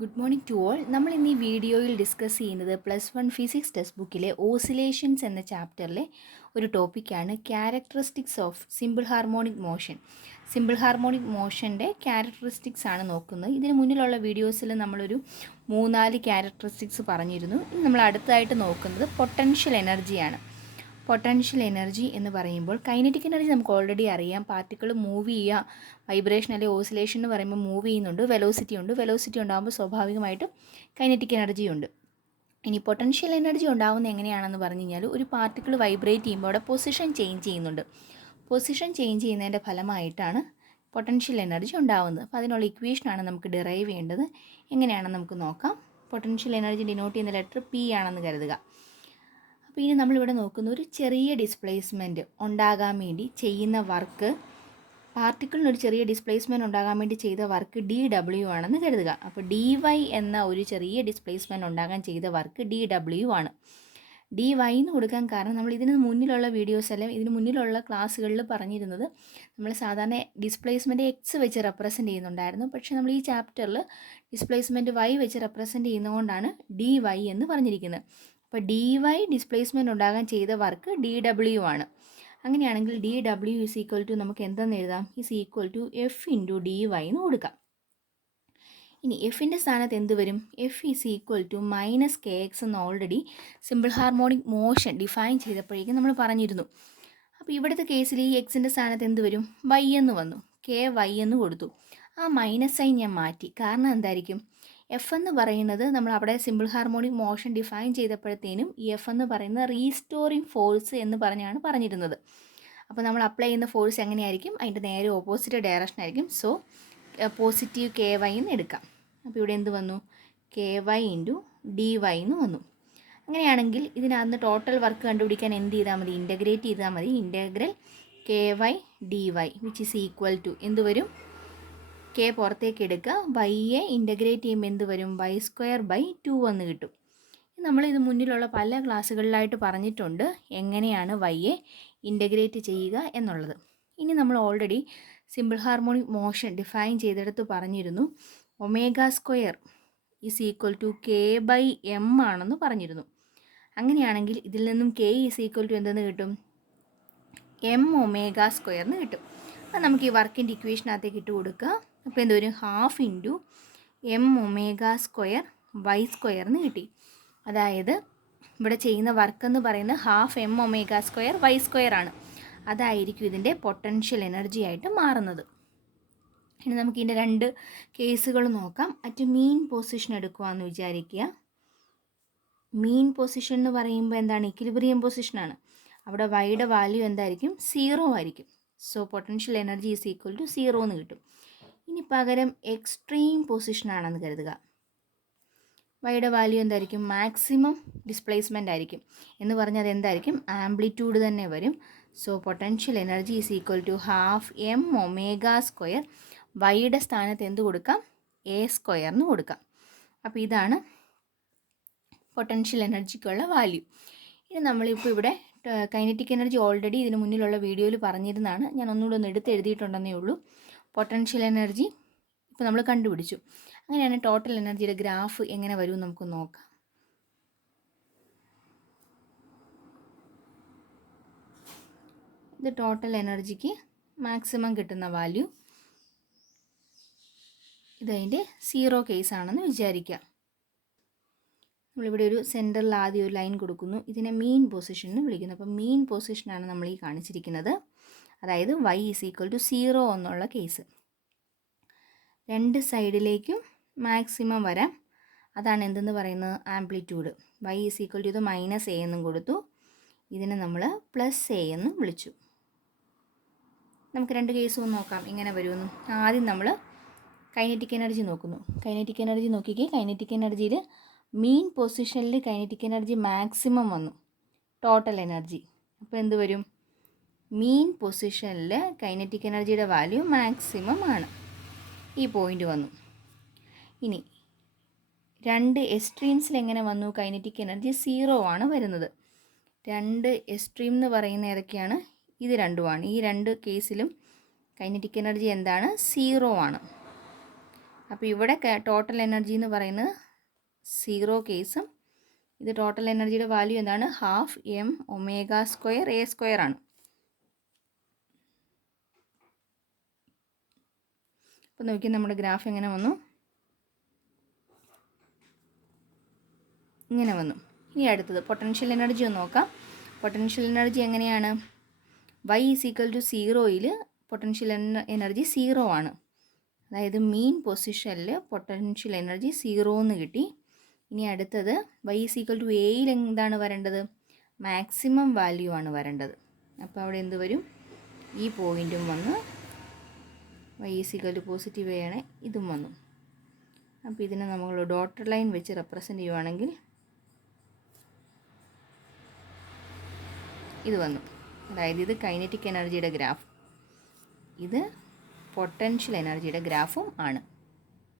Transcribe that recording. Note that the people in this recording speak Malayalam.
Good morning to all. നമ്മൾ ഇന്ന് ഈ വീഡിയോയിൽ ഡിസ്കസ് ചെയ്യുന്നത് +1 ഫിസിക്സ് ടെക്സ്റ്റ് ബുക്കിലെ ഓസിലേഷൻസ് എന്ന ചാപ്റ്ററിലെ ഒരു ടോപ്പിക്കാണ് characteristics of simple harmonic motion. Simple harmonic മോഷൻ്റെ ക്യാരക്ടറിസ്റ്റിക്സ് ആണ് നോക്കുന്നത്. ഇതിന് മുന്നിലുള്ള വീഡിയോസിൽ നമ്മളൊരു 3-4 ക്യാരക്ടറിസ്റ്റിക്സ് പറഞ്ഞിരുന്നു. ഇനി നമ്മൾ അടുത്തതായിട്ട് നോക്കുന്നത് പൊട്ടൻഷ്യൽ എനർജിയാണ്. പൊട്ടൻഷ്യൽ എനർജി എന്ന് പറയുമ്പോൾ കൈനറ്റിക് എനർജി നമുക്ക് ഓൾറെഡി അറിയാം. പാർട്ടിക്കിൾ മൂവ് ചെയ്യുക, വൈബ്രേഷൻ അല്ലെങ്കിൽ ഓസിലേഷൻ എന്ന് പറയുമ്പോൾ മൂവ് ചെയ്യുന്നുണ്ട്, വെലോസിറ്റി ഉണ്ട്. വെലോസിറ്റി ഉണ്ടാകുമ്പോൾ സ്വാഭാവികമായിട്ടും കൈനറ്റിക് എനർജി ഉണ്ട്. ഇനി പൊട്ടൻഷ്യൽ എനർജി ഉണ്ടാകുന്നത് എങ്ങനെയാണെന്ന് പറഞ്ഞു കഴിഞ്ഞാൽ, ഒരു പാർട്ടിക്കിൾ വൈബ്രേറ്റ് ചെയ്യുമ്പോൾ അവിടെ പൊസിഷൻ ചേഞ്ച് ചെയ്യുന്നുണ്ട്. പൊസിഷൻ ചേഞ്ച് ചെയ്യുന്നതിൻ്റെ ഫലമായിട്ടാണ് പൊട്ടൻഷ്യൽ എനർജി ഉണ്ടാകുന്നത്. അപ്പോൾ അതിനുള്ള ഇക്വേഷനാണ് നമുക്ക് ഡിറൈവ് ചെയ്യേണ്ടത്. എങ്ങനെയാണെന്ന് നമുക്ക് നോക്കാം. പൊട്ടൻഷ്യൽ എനർജി ഡിനോട്ട് ചെയ്യുന്ന ലെറ്റർ പി ആണെന്ന് കരുതുക. അപ്പോൾ ഇനി നമ്മളിവിടെ നോക്കുന്ന ഒരു ചെറിയ ഡിസ്പ്ലേസ്മെൻറ്റ് ഉണ്ടാകാൻ വേണ്ടി ചെയ്യുന്ന വർക്ക്, പാർട്ടിക്കിളിനൊരു ചെറിയ ഡിസ്പ്ലേസ്മെൻറ്റ് ഉണ്ടാകാൻ വേണ്ടി ചെയ്ത വർക്ക് DW ആണെന്ന് കരുതുക. അപ്പോൾ DY എന്ന ഒരു ചെറിയ ഡിസ്പ്ലേസ്മെൻറ്റ് ഉണ്ടാകാൻ ചെയ്ത വർക്ക് DW ആണ്. DY എന്ന് കൊടുക്കാൻ കാരണം നമ്മൾ ഇതിന് മുന്നിലുള്ള വീഡിയോസ് അല്ലെങ്കിൽ ഇതിന് മുന്നിലുള്ള ക്ലാസ്സുകളിൽ പറഞ്ഞിരുന്നത് നമ്മൾ സാധാരണ ഡിസ്പ്ലേസ്മെൻറ്റ് X വെച്ച് റെപ്രസെൻറ്റ് ചെയ്യുന്നുണ്ടായിരുന്നു. പക്ഷേ നമ്മൾ ഈ ചാപ്റ്ററിൽ ഡിസ്പ്ലേസ്മെൻറ്റ് Y വെച്ച് റെപ്രസെൻറ്റ് ചെയ്യുന്നതുകൊണ്ടാണ് DY എന്ന് പറഞ്ഞിരിക്കുന്നത്. അപ്പോൾ DY ഡിസ്പ്ലേസ്മെൻറ്റ് ഉണ്ടാകാൻ ചെയ്ത വർക്ക് DW ആണ്. അങ്ങനെയാണെങ്കിൽ DW ഈസ് ഈക്വൽ ടു നമുക്ക് എന്തെന്ന് എഴുതാം? Is equal to F into DY എന്ന് കൊടുക്കാം. ഇനി എഫിൻ്റെ സ്ഥാനത്ത് എന്ത് വരും? F is equal to -kx എന്ന് already simple harmonic motion define ചെയ്തപ്പോഴേക്കും നമ്മൾ പറഞ്ഞിരുന്നു. അപ്പോൾ ഇവിടുത്തെ കേസിൽ ഈ എക്സിൻ്റെ സ്ഥാനത്ത് എന്ത് വരും? y എന്ന് വന്നു. KY എന്ന് കൊടുത്തു. ആ മൈനസ് സൈൻ ഞാൻ മാറ്റി. കാരണം എന്തായിരിക്കും? എഫ് എന്ന് പറയുന്നത് നമ്മൾ അവിടെ സിമ്പിൾ ഹാർമോണിക് മോഷൻ ഡിഫൈൻ ചെയ്തപ്പോഴത്തേനും ഈ എഫ് എന്ന് പറയുന്നത് റീസ്റ്റോറിങ് ഫോഴ്സ് എന്ന് പറഞ്ഞാണ് പറഞ്ഞിരുന്നത്. അപ്പോൾ നമ്മൾ അപ്ലൈ ചെയ്യുന്ന ഫോഴ്സ് എങ്ങനെയായിരിക്കും? അതിൻ്റെ നേരെ ഓപ്പോസിറ്റ് ഡയറക്ഷൻ ആയിരിക്കും. സോ പോസിറ്റീവ് KY എന്ന് എടുക്കാം. അപ്പോൾ ഇവിടെ എന്ത് വന്നു? KY ഇൻറ്റു DY എന്ന് വന്നു. അങ്ങനെയാണെങ്കിൽ ഇതിനകത്ത് ടോട്ടൽ വർക്ക് കണ്ടുപിടിക്കാൻ എന്ത് ചെയ്താൽ മതി? ഇൻ്റഗ്രേറ്റ് ചെയ്താൽ മതി. Integral KY DY which is equal to എന്ത് വരും? K പുറത്തേക്ക് എടുക്കുക. Yയെ ഇൻ്റഗ്രേറ്റ് ചെയ്യുമ്പോൾ എന്ത് വരും? y²/2 എന്ന് കിട്ടും. നമ്മൾ ഇത് മുന്നിലുള്ള പല ക്ലാസ്സുകളിലായിട്ട് പറഞ്ഞിട്ടുണ്ട് എങ്ങനെയാണ് Yയെ ഇൻ്റഗ്രേറ്റ് ചെയ്യുക എന്നുള്ളത്. ഇനി നമ്മൾ already simple harmonic motion define ചെയ്തെടുത്ത് പറഞ്ഞിരുന്നു ω² ഈസ് ഈക്വൽ ടു K/M ആണെന്ന് പറഞ്ഞിരുന്നു. അങ്ങനെയാണെങ്കിൽ ഇതിൽ നിന്നും K ഈസ് ഈക്വൽ ടു എന്തെന്ന് കിട്ടും? mω² എന്ന് കിട്ടും. അപ്പോൾ നമുക്ക് ഈ വർക്കിൻ്റെ ഇക്വേഷനകത്തേക്ക് ഇട്ട് കൊടുക്കുക. അപ്പോൾ എന്ത് വരും? ½ ഇൻറ്റു mω² y² എന്ന് കിട്ടി. അതായത് ഇവിടെ ചെയ്യുന്ന വർക്ക് എന്ന് പറയുന്നത് ½ mω² y² ആണ്. അതായിരിക്കും ഇതിൻ്റെ പൊട്ടൻഷ്യൽ എനർജി ആയിട്ട് മാറുന്നത്. ഇനി നമുക്ക് ഇതിൻ്റെ 2 കേസുകൾ നോക്കാം. അറ്റ് മീൻ പൊസിഷൻ എടുക്കുകയെന്ന് വിചാരിക്കുക. മീൻ പൊസിഷൻ എന്ന് പറയുമ്പോൾ എന്താണ്? ഇക്വിലിബ്രിയം പൊസിഷനാണ്. അവിടെ വൈയുടെ വാല്യൂ എന്തായിരിക്കും? 0 ആയിരിക്കും. So potential energy is equal to 0 എന്ന് കിട്ടും. ഇനി പകരം എക്സ്ട്രീം പൊസിഷനാണെന്ന് കരുതുക. വൈയുടെ വാല്യൂ എന്തായിരിക്കും? മാക്സിമം ഡിസ്പ്ലേസ്മെൻ്റ് ആയിരിക്കും. എന്ന് പറഞ്ഞാൽ അതെന്തായിരിക്കും? ആംപ്ലിറ്റ്യൂഡ് തന്നെ വരും. So potential energy is equal to ½ mω². വൈയുടെ സ്ഥാനത്ത് എന്ത് കൊടുക്കാം? A² എന്ന് കൊടുക്കാം. അപ്പോൾ ഇതാണ് പൊട്ടൻഷ്യൽ എനർജിക്കുള്ള വാല്യൂ. ഇനി നമ്മളിപ്പോൾ ഇവിടെ കൈനറ്റിക് എനർജി ഓൾറെഡി ഇതിന് മുന്നിലുള്ള വീഡിയോയിൽ പറഞ്ഞിരുന്നതാണ്. ഞാൻ ഒന്നുകൂടെ ഒന്ന് എടുത്ത് എഴുതിയിട്ടുണ്ടെന്നേ ഉള്ളൂ. പൊട്ടൻഷ്യൽ എനർജി ഇപ്പോൾ നമ്മൾ കണ്ടുപിടിച്ചു. അങ്ങനെയാണ് ടോട്ടൽ എനർജിയുടെ ഗ്രാഫ് എങ്ങനെ വരും നമുക്ക് നോക്കാം. ഇത് ടോട്ടൽ എനർജിക്ക് മാക്സിമം കിട്ടുന്ന വാല്യൂ. ഇതതിൻ്റെ 0 കേസാണെന്ന് വിചാരിക്കുക. നമ്മളിവിടെ ഒരു സെൻറ്ററിൽ ആദ്യം ഒരു ലൈൻ കൊടുക്കുന്നു. ഇതിനെ മീൻ പൊസിഷൻ എന്ന് വിളിക്കുന്നു. അപ്പോൾ മീൻ പൊസിഷനാണ് നമ്മൾ ഈ കാണിച്ചിരിക്കുന്നത്. അതായത് y ഈസ് ഈക്വൽ ടു 0 എന്നുള്ള കേസ്. 2 സൈഡിലേക്കും മാക്സിമം വരാം. അതാണ് എന്തെന്ന് പറയുന്നത്? Amplitude. y is equal to ഇത് -a എന്നും കൊടുത്തു. ഇതിനെ നമ്മൾ +a എന്നും വിളിച്ചു. നമുക്ക് 2 കേസും നോക്കാം എങ്ങനെ വരുമെന്ന്. ആദ്യം നമ്മൾ കൈനറ്റിക് എനർജി നോക്കുന്നു. കൈനറ്റിക് എനർജി നോക്കിക്കേ. കൈനറ്റിക് എനർജിയിൽ മീൻ പൊസിഷനിൽ കൈനറ്റിക് എനർജി മാക്സിമം വന്നു. ടോട്ടൽ എനർജി അപ്പോൾ എന്ത് വരും? മീൻ പൊസിഷനിൽ കൈനറ്റിക് എനർജിയുടെ വാല്യൂ മാക്സിമം ആണ്. ഈ പോയിൻ്റ് വന്നു. ഇനി 2 എക്സ്ട്രീംസിൽ എങ്ങനെ വന്നു? കൈനറ്റിക് എനർജി 0 ആണ് വരുന്നത്. 2 എക്സ്ട്രീം എന്ന് പറയുന്ന ഏതൊക്കെയാണ്? ഇത് രണ്ടുമാണ്. ഈ 2 കേസിലും കൈനറ്റിക് എനർജി എന്താണ്? 0 ആണ്. അപ്പോൾ ഇവിടെ ടോട്ടൽ എനർജി എന്ന് പറയുന്നത് 0 കേസും ഇത് ടോട്ടൽ എനർജിയുടെ വാല്യൂ എന്താണ്? 12 mω²A² ആണ്. അപ്പോൾ നോക്കി നമ്മുടെ ഗ്രാഫ് എങ്ങനെ വന്നു? ഇങ്ങനെ വന്നു. ഇനി അടുത്തത് പൊട്ടൻഷ്യൽ എനർജി ഒന്ന് നോക്കാം. പൊട്ടൻഷ്യൽ എനർജി എങ്ങനെയാണ്? y = 0യിൽ പൊട്ടൻഷ്യൽ എനർജി 0 ആണ്. അതായത് മീൻ പൊസിഷനിൽ പൊട്ടൻഷ്യൽ എനർജി 0 എന്ന് കിട്ടി. ഇനി അടുത്തത് y = Aയിൽ എന്താണ് വരേണ്ടത്? മാക്സിമം വാല്യൂ ആണ് വരേണ്ടത്. അപ്പോൾ അവിടെ എന്ത് വരും? ഈ പോയിൻറ്റും വന്ന് y = പോസിറ്റീവ് ആണ്, ഇതും വന്നു. അപ്പോൾ ഇതിനെ നമ്മൾ ഡോട്ടഡ് ലൈൻ വെച്ച് റെപ്രസെൻ്റ് ചെയ്യുവാണെങ്കിൽ ഇത് വന്നു. അതായത് ഇത് കൈനറ്റിക് എനർജിയുടെ ഗ്രാഫ്, ഇത് പൊട്ടൻഷ്യൽ എനർജിയുടെ ഗ്രാഫും ആണ്.